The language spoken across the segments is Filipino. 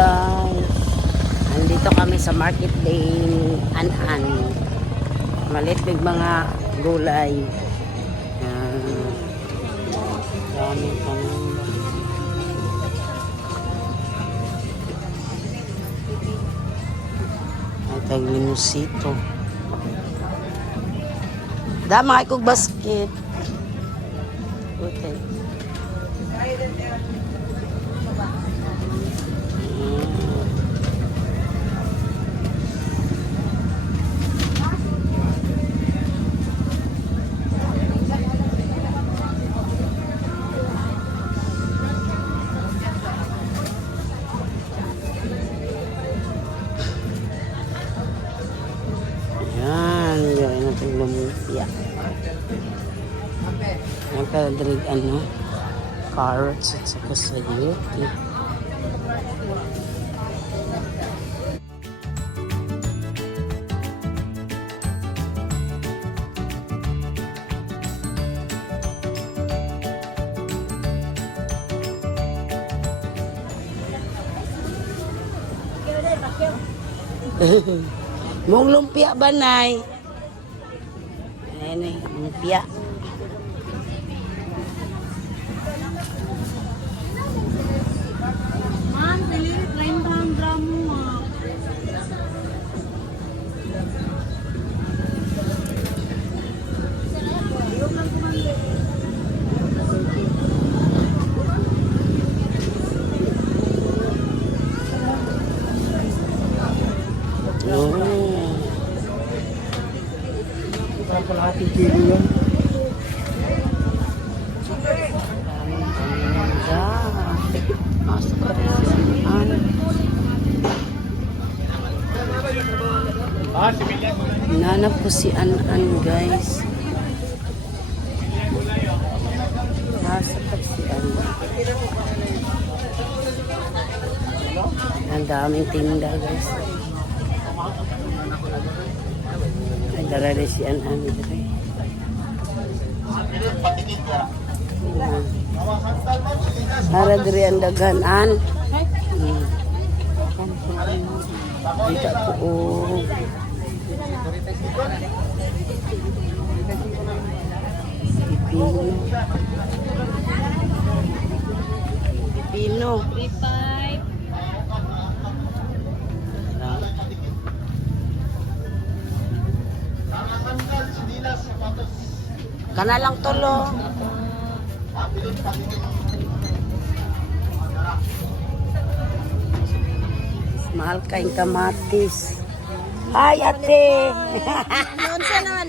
guys, nandito kami sa Market Lane An-An. Malit big mga gulay. Dami kami. Ay taglimusito. Dama kay kog basket. Okay. Lumpia. Nagkadrig carrots at saka sayote. Mong lumpia ba, Nay? Ayan eh, lumpia. Man, pili 30 gram mo. Kalahating kilo yun. Nanap ko si An-An, guys. Nasakap si An-An. Ang daming tinda, guys. Ay, darali si An-An. Para diri ang daghanan. Dito po. Pipino. 35. Kana lang tolo. Mahal kayong kamatis. Hi, ate! Noon siya naman,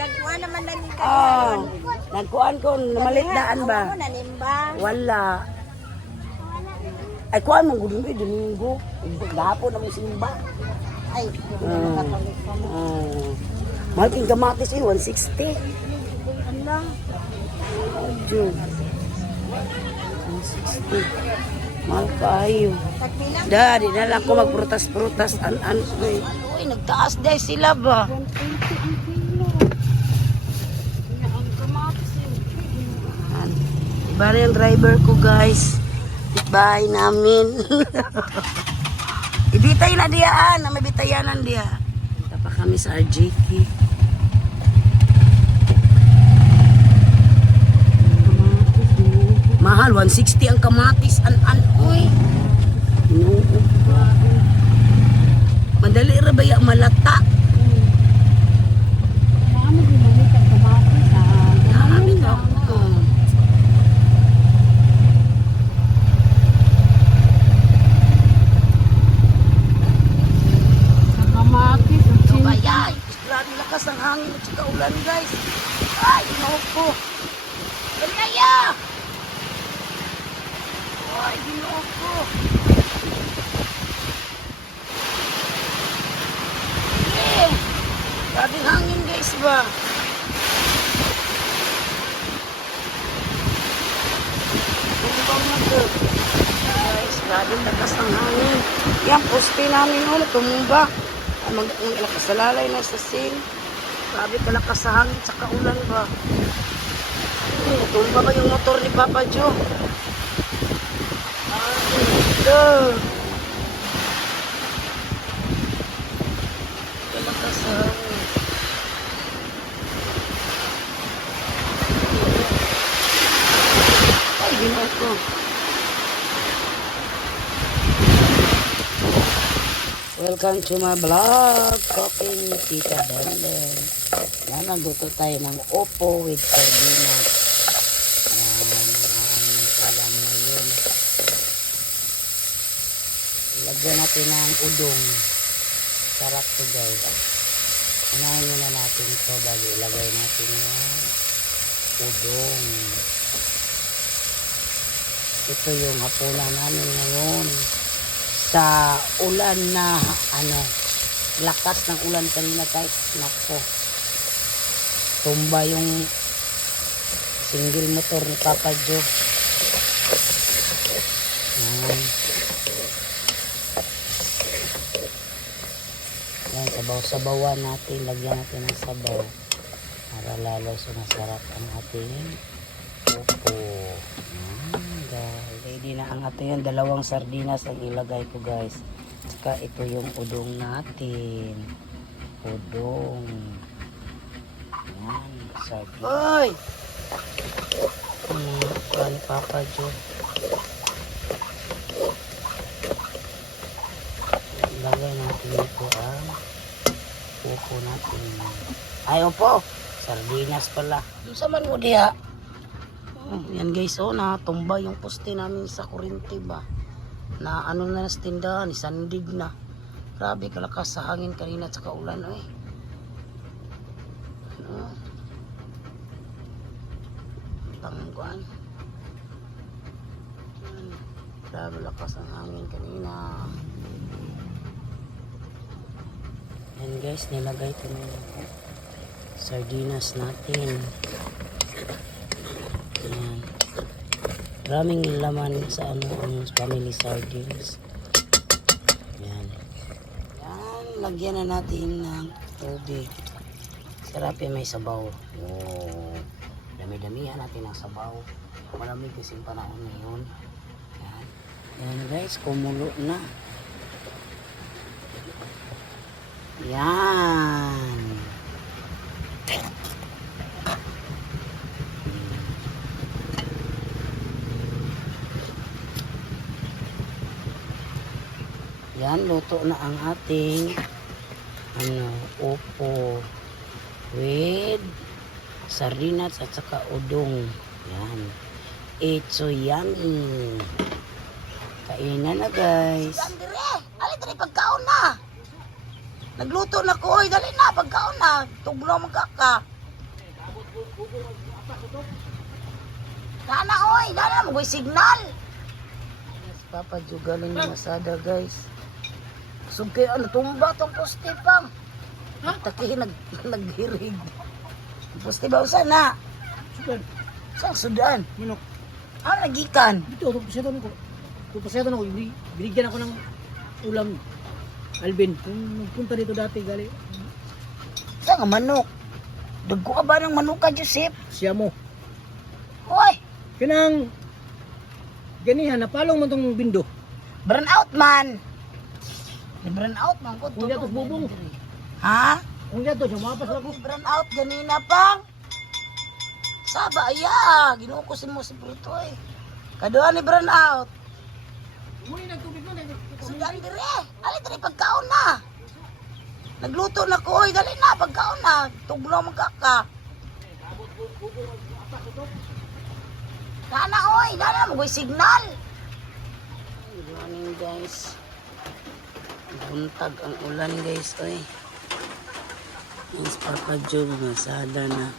nagkuha naman lagi ka. Oh, nagkuhan ko, namalitdaan ba? Nanimba. Wala. Ay, kuhan mong gudun eh, Domingo. Gapo na mong simba. Ay, Mahal kayong kamatis eh, 160. ano? Oh, June. 160. Mahal kayo. Tagpila? Daddy, na lang ko magprutas-prutas. An-an. Uy, nagtaas dahil sila ba? 120 ang kilo. Ang kamatis yun. Iba rin yung driver ko, guys. Bahay namin. Ibitay na diyan. Na may bitayanan diya. Punta pa kami sa RJK. Mahal, 160 ang kamatis. An-an, uy. No. Madali rabaya malata. Marami din balik ang kamatis. Marami ka. Ang kamatis. Ang So, chin. kaya, grabe lakas ang hangin at saka ulan, guys. Ay, ginoo. Kaya! Ay, ginoo ko. Eh, grabe hangin, guys, ba? Tumbang na to. Guys, grabe lakas ang hangin. Yan, poste namin ulit, tumumba. Mag-ilakas sa lalay na sa sin. Grabe kalakas sa hangin, saka ulan ba? Tumba ba yung motor ni Papa Joe? Ito. Welcome to my vlog, Cooking with Tita Belen. Yan, nagluto tayo ng opo with sardinas. Yan, ang alam ngayon. Ilagyan natin ng udong. Sarap to guys. Unahin muna natin ito bago ilagay natin yung udong. Ito yung hapunan namin ngayon. Sa ulan na lakas ng ulan kanina guys, nako, tumba yung single motor ni Papa Joe. Yan, sabaw-sabawan natin, lagyan natin ng sabaw para lalo sumasarap ang ating opo. Ready na ang ating dalawang sardinas ang ilagay ko guys. Saka ito yung udong natin. Udong. Yan, sardinas. Oy! Ano Papa Joe? Ilagay natin ito ang upo natin. Ay, upo! Sardinas pala. Sa man mo diha? Yan guys, natumba yung poste namin sa kuryente ba. Na ano na sa tindahan, isandig na. Grabe kalakas sa hangin kanina at saka ulan. Tangguan. Grabe lakas ang hangin kanina. Yan guys, nilagay ko na yung sardinas natin. Ayan. Maraming laman sa ang family sardines. Ayan. Ayan, lagyan na natin ng tubig. Sarap yung may sabaw. Oh, dami-damihan natin ang sabaw. Malamig kasi yung panahon ngayon. Ayan. Ayan guys, kumulo na. Ayan. Yan, luto na ang ating opo with sardinas at saka udong. Yan. It's so yummy. Kainan na guys. Andre, ali pagkaon na. Nagluto na ko, oy, dali na pagkaon na. Tuglo magkaka. Kana oy, dali na magoy signal. Yes, Papa Joe galing na masada guys. Sugkay tumba tong poste pang. Ha? Taki naghirig. Poste ba usan na? Sudan. Saan Sudan? Minok. Nagikan. Dito, pasetan ako. Pasetan ako. Binigyan ako ng ulam. Alvin. Kung nagpunta dito dati, gali. Saan nga manok? Dagko ka ba ng manok ka, Joseph? Siya mo. Hoy! Kanang ganihan, napalong mo itong bindo. Burn out man! Burn out man ko. Kung yatos bubong. Ha? Kung yatos, sumapas ako. Burn out ganina pang. Saba, iya. Ginukusin mo si Prito eh. Kaduhan ni burn out. Muli nagtubig mo. Sudan dire. Ali dire pagkaon na. Nagluto na ko. Oy, dali na pagkaon na. Tuglo magkaka. Kana oy, dali na magoy signal. Good morning guys. Buntag ang ulan guys. Oy. Mas Papa Joe masada na.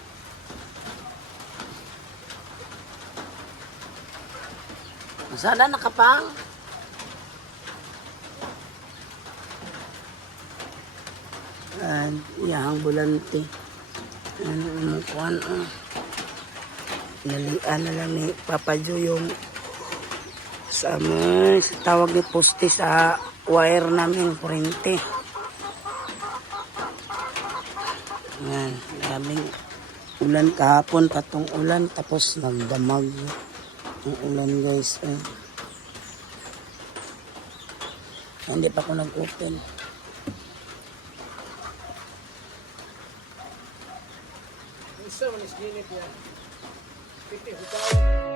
Masada na kapang. Yang bulante. Kuan nalian na lang ni Papa Joe yung sa tawag ni poste sa wire namin kuryente. Yan, daming ulan kahapon, patong ulan tapos nagdamag ang ulan guys. Hindi pa ako nag-open. Isa man is ginit yan. 50